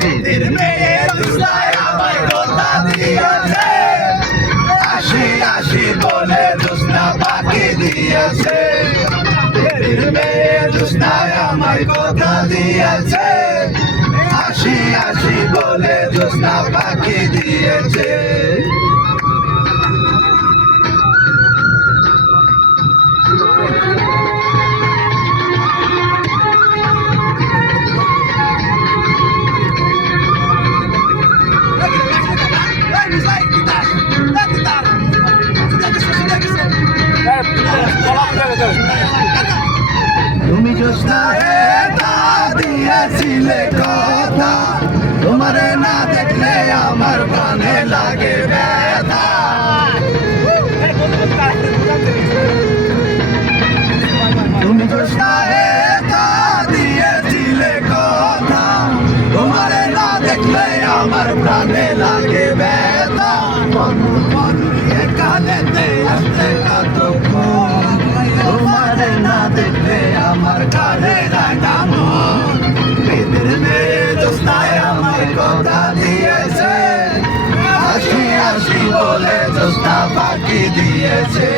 দিদির মেয়ে জোৎস্নায় আমায় কথা দিয়েছে, আসি আসি বলে জোৎস্না ফাঁকি দিয়েছে। দিদির মেয়ে জোৎস্নায় আমায় কথা দিয়েছে, আসি আসি বলে জোৎস্না ফাঁকি দিয়েছে। তুমি জোৎস্নায় দিয়েছিলে কথা, তোমারে না দেখলে আমার প্রাণে লাগে ব্যথা। তুমি জোৎস্নায় দিয়েছিলে কথা, তোমারে না দেখলে আমার প্রাণে লাগে ব্যথা। কানেতে আসতে কতক্ষণ, তোমারে না দেখলে আমার কানে লাগা মন। দিদির মেয়ে জোৎস্নায় আমায় কথা দিয়েছে, আসি আসি বলে জোৎস্না ফাঁকি দিয়েছে।